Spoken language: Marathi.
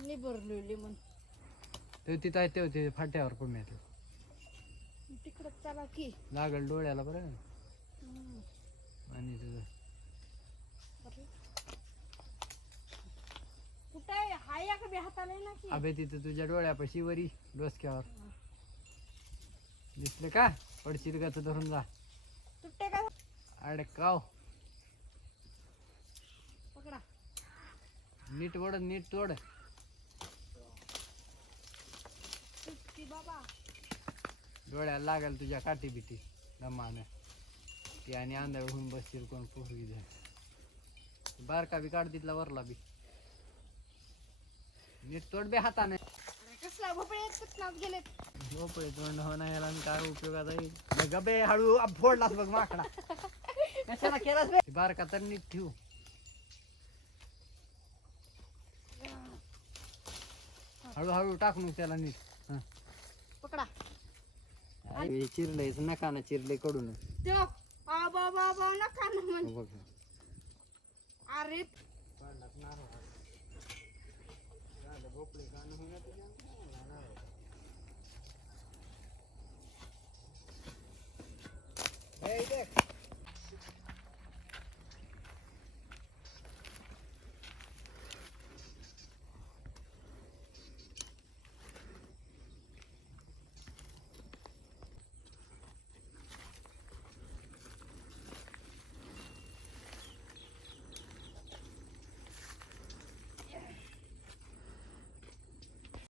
मी भरलो लिमन ते तिथं आहे ते होते फाट्यावर पण मिळते तिकडं चला की. लागल डोळ्याला बरं. आणि तुझं कुठे आहे हाय या का बी हाताला आहे ना की. अबे तिथं तुझ्या डोळ्यापाशी वरी डोसक्यावर. दिसले का? पडशील तर धरून जा. तुट्टे का? अडकाव पकडा. नीट वड नीट तोड. बाबा. डोळ्याला लागल तुझ्या काठी बिटी दमानं. ती आणि आंधळ होऊन बसतील कोण पोहवी बारका बी काढ तिथला वरला बी. नीट तोड बे हाताने. अरे कसला भोपळे एकच नाव गेलेत. झोपळे तोंड होणार याला आणि काय उपयोगाचा येईल बे गबे हळू अब फोडलास बघ माकडा. कशाला केलास बे? ती बारका तर नीट ठेवू. हळूहळू टाकून त्याला नीट. हं. पकडा. चिरलंयच नका ना चिरले कडून. त्यो आबा बाबा नका ना म्हण. बघ. अरे. plegando, imagínate ya.